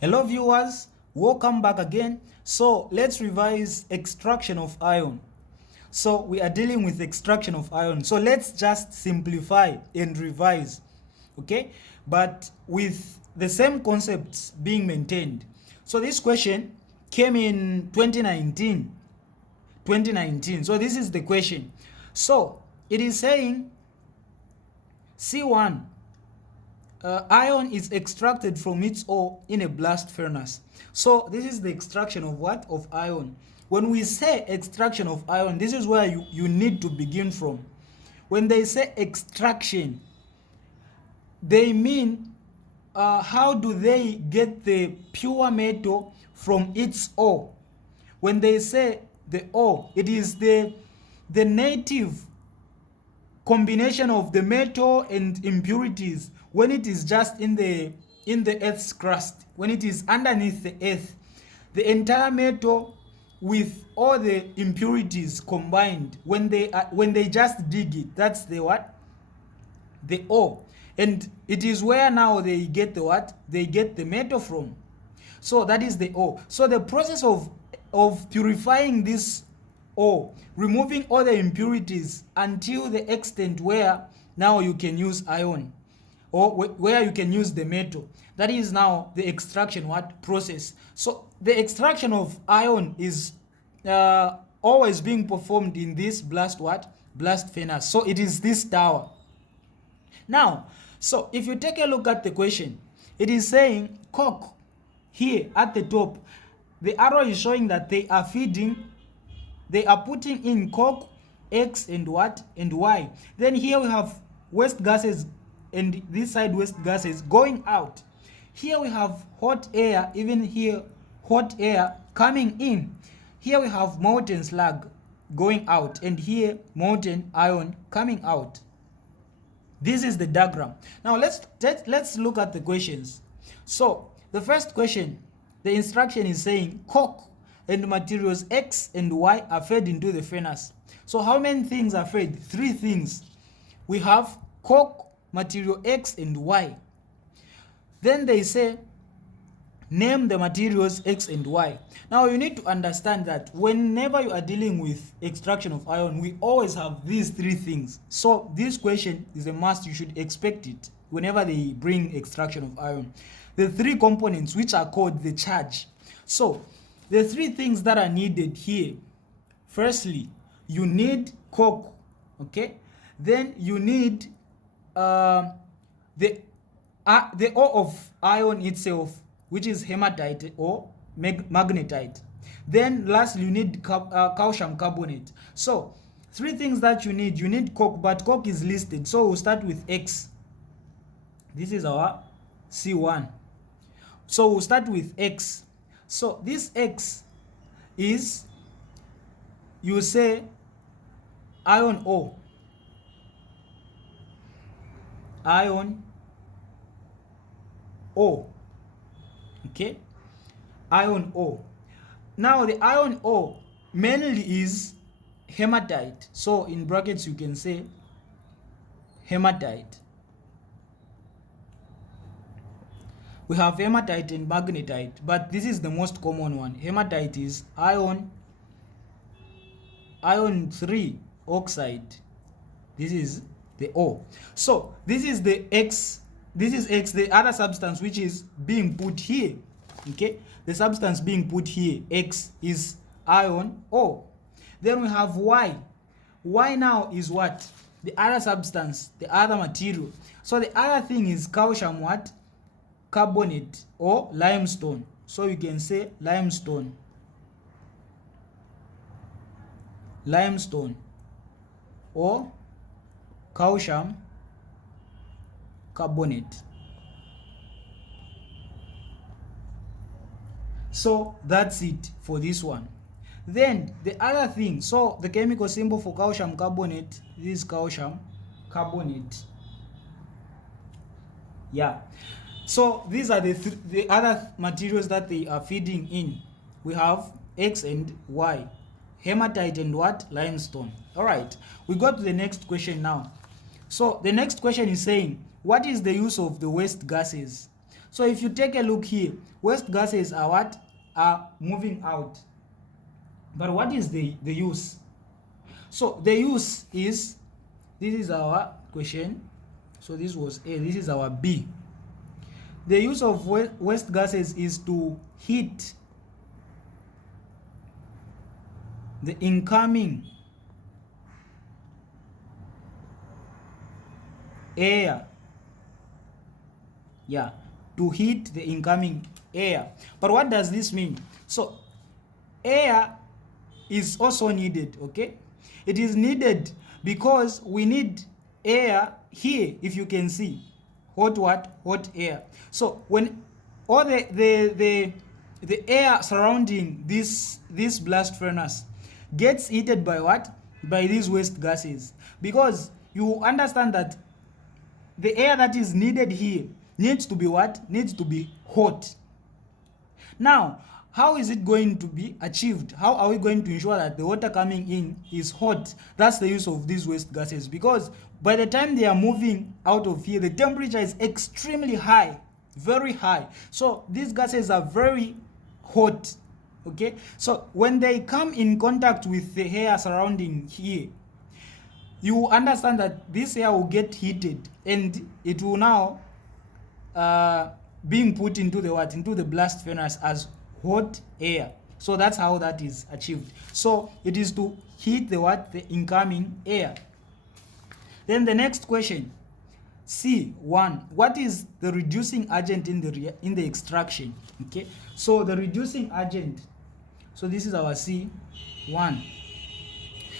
Hello viewers, welcome back again. So let's revise extraction of iron. So we are dealing with extraction of iron. So let's just simplify and revise, okay? But with the same concepts being maintained. So this question came in 2019. So this is the question. So it is saying C1 iron is extracted from its ore in a blast furnace. So this is the extraction of what? Of iron. When we say extraction of iron, this is where you need to begin from. When they say extraction, they mean how do they get the pure metal from its ore. When they say the ore, it is the native combination of the metal and impurities when it is just in the earth's crust, when it is underneath the earth, the entire metal with all the impurities combined, when they just dig it, that's the what? The ore. And it is where now they get the what? They get the metal from. So that is the ore. So the process of purifying this ore, removing all the impurities until the extent where now you can use iron, or where you can use the metal, that is now the extraction what? Process. So the extraction of iron is always being performed in this blast what? Blast furnace. So it is this tower. Now, so if you take a look at the question, it is saying coke here at the top. The arrow is showing that they are putting in coke, X and what? And Y. Then here we have waste gases, and this side waste gases going out. Here we have hot air, even here hot air coming in. Here we have molten slag going out, and here molten iron coming out. This is the diagram. Now let's look at the questions. So the first question, the instruction is saying coke and materials X and Y are fed into the furnace. So how many things are fed? 3 things. We have coke, material X and Y. Then they say name the materials X and Y. Now you need to understand that whenever you are dealing with extraction of iron, we always have these 3 things. So this question is a must. You should expect it whenever they bring extraction of iron. The 3 components which are called the charge. So the 3 things that are needed here. Firstly, you need coke, okay? Then you need the ore of iron itself, which is hematite or magnetite. Then lastly, you need calcium carbonate. So 3 things that you need. You need coke, but coke is listed. So we'll start with X. This is our C1. So we'll start with X. So this X is, you say, iron ore. Iron ore. Okay? Iron ore. Now the iron ore mainly is hematite. So in brackets you can say hematite. We have hematite and magnetite, but this is the most common one. Hematite is iron 3 oxide. This is the ore. So this is the X. This is X, the other substance which is being put here. Okay, the substance being put here, X, is iron ore. Then we have Y. Y now is what? The other substance, the other material. So the other thing is calcium what? Carbonate or limestone. So you can say limestone or calcium carbonate. So that's it for this one. Then the other thing, so the chemical symbol for calcium carbonate, this is calcium carbonate. Yeah. So these are the other materials that they are feeding in. We have X and Y, hematite and what? Limestone. All right, we go to the next question now. So the next question is saying, what is the use of the waste gases? So if you take a look here, waste gases are what? Are moving out. But what is the use? So the use is, this is our question. So this was A, this is our B. The use of waste gases is to heat the incoming air. Yeah, to heat the incoming air. But what does this mean? So air is also needed, okay? It is needed because we need air here. If you can see, hot air. So when all the air surrounding this blast furnace gets heated by what? By these waste gases. Because you understand that the air that is needed here needs to be what? Needs to be hot. Now, how is it going to be achieved? How are we going to ensure that the water coming in is hot? That's the use of these waste gases, because by the time they are moving out of here, the temperature is extremely high, very high. So these gases are very hot, okay? So when they come in contact with the air surrounding here, you understand that this air will get heated and it will now being put into the what? Into the blast furnace as hot air. So that's how that is achieved. So it is to heat the what? The incoming air. Then the next question, C1. What is the reducing agent in the extraction? Okay. So the reducing agent. So this is our C1.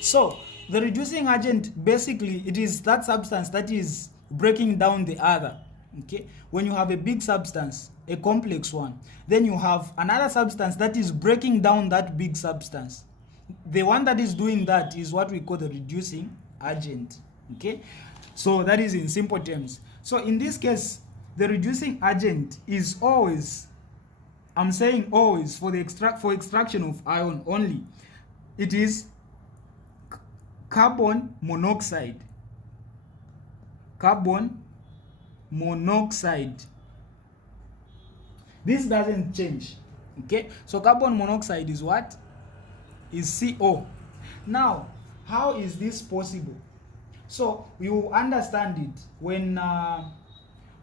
So the reducing agent, basically it is that substance that is breaking down the other. Okay, when you have a big substance, a complex one, then you have another substance that is breaking down that big substance. The one that is doing that is what we call the reducing agent. Okay, so that is in simple terms. So in this case, the reducing agent is always, I'm saying always, for the extraction of iron only, it is carbon monoxide. Carbon monoxide. This doesn't change. Okay, so carbon monoxide is what? Is CO. Now, how is this possible? So you understand it when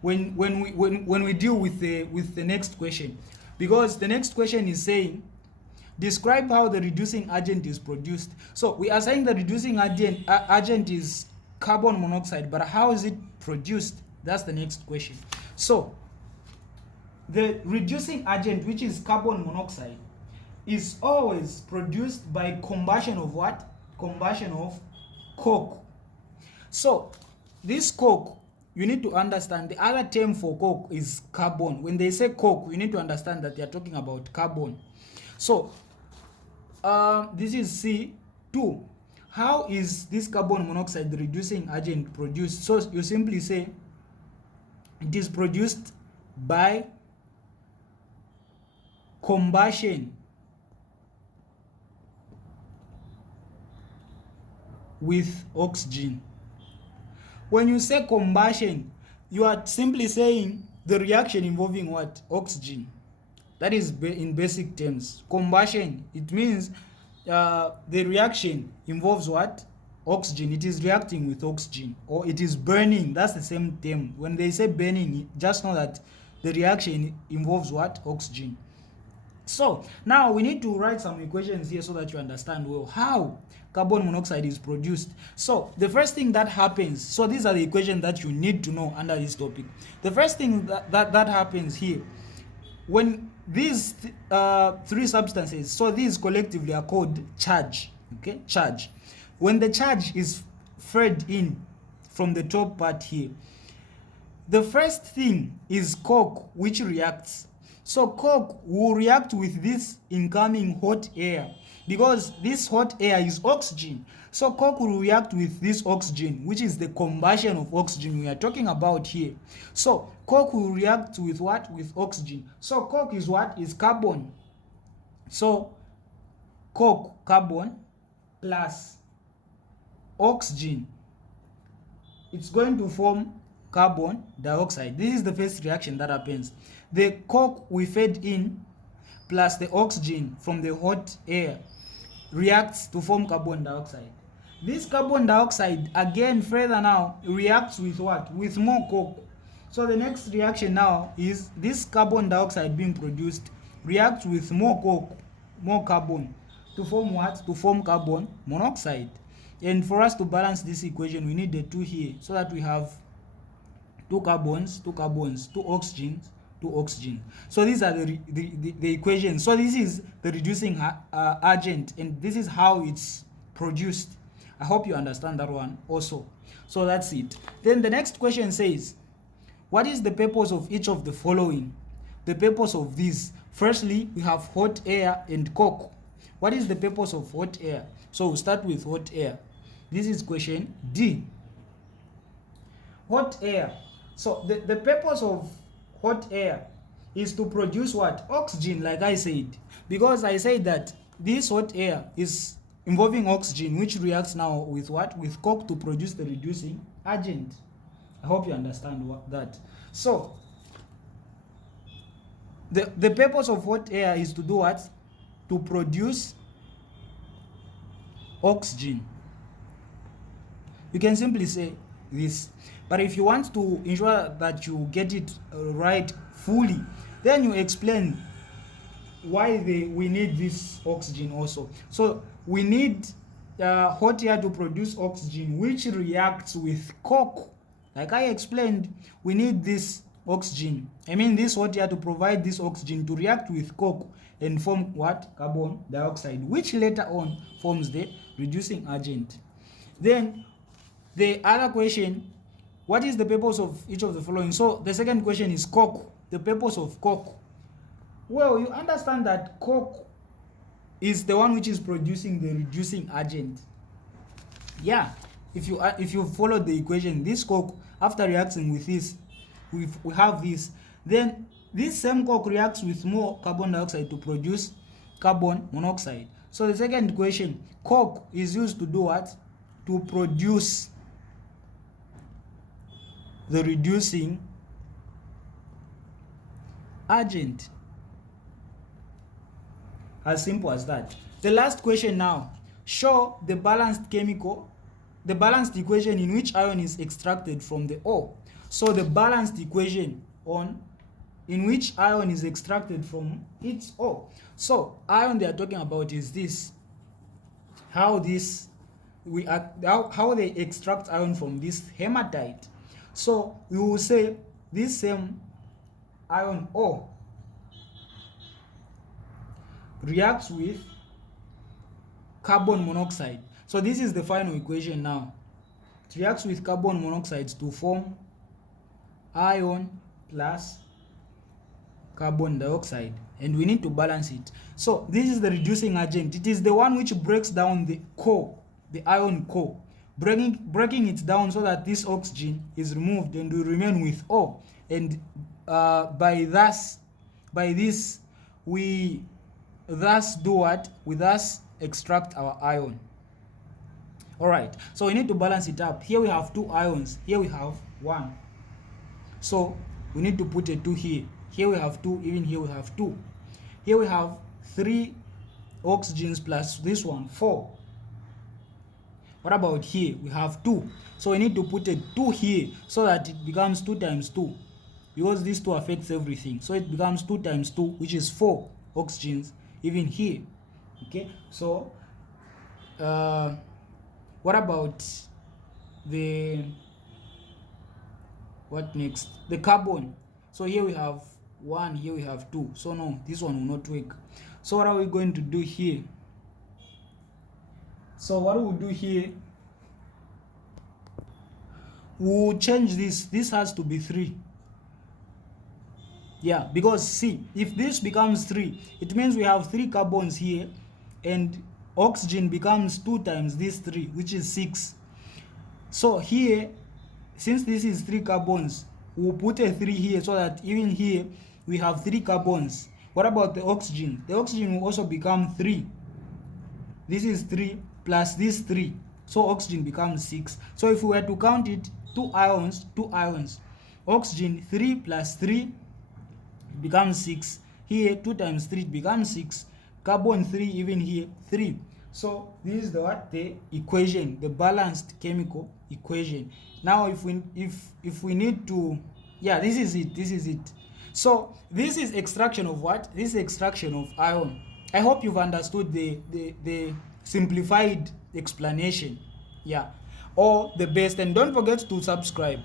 we deal with the next question, because the next question is saying describe how the reducing agent is produced. So we are saying the reducing agent is carbon monoxide, but how is it produced? That's the next question. So the reducing agent, which is carbon monoxide, is always produced by combustion of what? Combustion of coke. So this coke, you need to understand the other term for coke is carbon. When they say coke, you need to understand that they are talking about carbon. So this is C2. How is this carbon monoxide, the reducing agent, produced? So you simply say it is produced by combustion with oxygen. When you say combustion, you are simply saying the reaction involving what? Oxygen. That is in basic terms. Combustion, it means the reaction involves what? Oxygen. It is reacting with oxygen, or it is burning. That's the same term. When they say burning, just know that the reaction involves what? Oxygen. So now we need to write some equations here so that you understand well how carbon monoxide is produced. So the first thing that happens, so these are the equations that you need to know under this topic. The first thing that happens here, when these three substances, so these collectively are called charge. Okay, charge. When the charge is fed in from the top part here, the first thing is coke, which reacts. So coke will react with this incoming hot air, because this hot air is oxygen. So coke will react with this oxygen, which is the combustion of oxygen we are talking about here. So coke will react with what? With oxygen. So coke is what? Is carbon. So coke, carbon, plus oxygen, it's going to form carbon dioxide. This is the first reaction that happens. The coke we fed in plus the oxygen from the hot air reacts to form carbon dioxide. This carbon dioxide again further now reacts with what? With more coke. So the next reaction now is this carbon dioxide being produced reacts with more coke, more carbon, to form what? To form carbon monoxide. And for us to balance this equation, we need the 2 here, so that we have 2 carbons, 2 carbons, 2 oxygens, 2 oxygen. So these are the equations. So this is the reducing agent, and this is how it's produced. I hope you understand that one also. So that's it. Then the next question says, what is the purpose of each of the following? The purpose of these. Firstly, we have hot air and coke. What is the purpose of hot air? So we'll start with hot air. This is question D. Hot air. So the purpose of hot air is to produce what? Oxygen, like I said. Because I said that this hot air is involving oxygen, which reacts now with what? With coke to produce the reducing agent. I hope you understand that. So the purpose of hot air is to do what? To produce oxygen. You can simply say this, but if you want to ensure that you get it right fully, then you explain why we need this oxygen also. So we need hot air to produce oxygen, which reacts with coke. Like I explained, we need this oxygen, this hot air to provide this oxygen to react with coke and form what? Carbon dioxide, which later on forms the reducing agent. Then the other question, what is the purpose of each of the following? So the second question is coke. The purpose of coke. Well, you understand that coke is the one which is producing the reducing agent. Yeah, if you follow the equation, this coke, after reacting with this, we have this, then this same coke reacts with more carbon dioxide to produce carbon monoxide. So the second question, coke is used to do what? To produce the reducing agent. As simple as that. The last question now, show the balanced equation in which iron is extracted from the ore. So the balanced equation in which iron is extracted from its ore. So iron they are talking about is this. How they extract iron from this hematite. So we will say this same iron ore reacts with carbon monoxide. So this is the final equation now. It reacts with carbon monoxide to form iron plus carbon dioxide, and we need to balance it. So this is the reducing agent. It is the one which breaks down the core, the iron core, breaking it down so that this oxygen is removed and will remain with ore. And by this we thus do what? We thus extract our iron. Alright, so we need to balance it up. Here we have 2 ions, here we have 1. So we need to put a 2 here. Here we have 2, even here we have 2. Here we have 3 oxygens plus this one, 4. What about here? We have 2. So we need to put a 2 here so that it becomes 2 times 2. Because these 2 affects everything. So it becomes 2 times 2, which is 4 oxygens, even here. Okay, so what about what next? The carbon. So here we have 1, here we have 2. So no, this one will not work. So what are we going to do here? So what we'll do here, we'll change this. This has to be 3. Yeah, because see, if this becomes 3, it means we have 3 carbons here, and oxygen becomes 2 times this 3, which is 6. So here, since this is 3 carbons, we'll put a 3 here so that even here we have 3 carbons. What about the oxygen? The oxygen will also become 3. This is 3 plus this 3. So oxygen becomes 6. So if we were to count it, 2 two ions, oxygen 3 plus 3 becomes 6. Here 2 times 3 becomes 6. Carbon 3, even here 3. So this is the what, the equation, the balanced chemical equation. Now if we need to, yeah, this is it. So this is extraction of what? This is extraction of ion. I hope you've understood the simplified explanation. Yeah, all the best, and don't forget to subscribe.